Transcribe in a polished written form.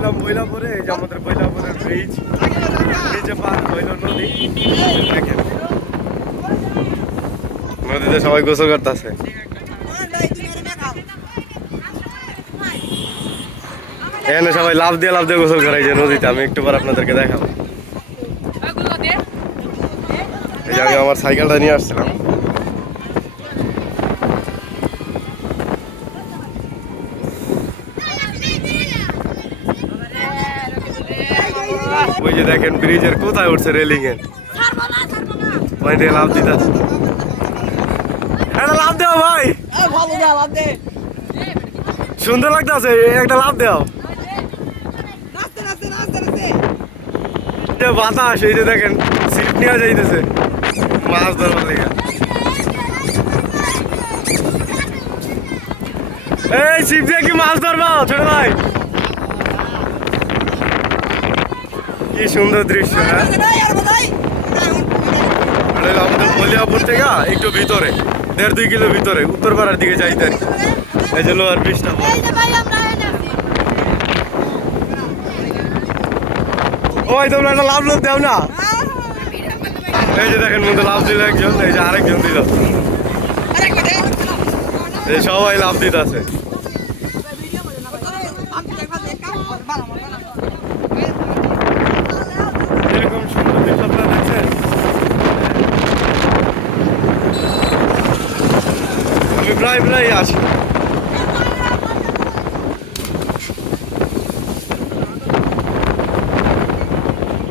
আসছিলাম বৈলাপুরে, এই যে আমাদের বৈলাপুরের ব্রিজ, ব্রিজে পার হইল নদী। দেখেন নদীতে সবাই গোসল করতেছে। এখানে সবাই লাফ দিয়ে গোসল করাই যে নদীতে। আমি একটু পর আপনাদেরকে দেখাবো। এই যে আমি আমার সাইকেলটা নিয়ে আসছিলাম। ওই যে দেখেন ব্রিজের কোথায় উঠছে রেলিং এর, ওই দিয়ে লাভ দিতে একটা লাভ দেও ভাই, সুন্দর লাগতেছে, একটা লাভ দেও। বাতাস, এই যে দেখেন সিট নিয়ে যাইতেছে মাছ ধরবার লেগে। এই সিপ দিয়ে কি মাছ ধরবা ছোট ভাই? কি সুন্দর দৃশ্য। হ্যাঁ, আমাদের বলিয়াপুর থেকে একটু ভিতরে 1.5-2 কিলো ভিতরে উত্তরপাড়ার দিকে যাইতে। এই যে লোহার ব্রিজটা, ওই তোমরা একটা লাভ লোক দাও না। এই যে দেখেন মধ্যে লাভ দিল একজন, এই যে আরেকজন দিল, এই সবাই লাভ দিতে আছে। এরকম সুন্দর দৃশ্য আপনারা দেখছেন। আমি প্রায় আসি।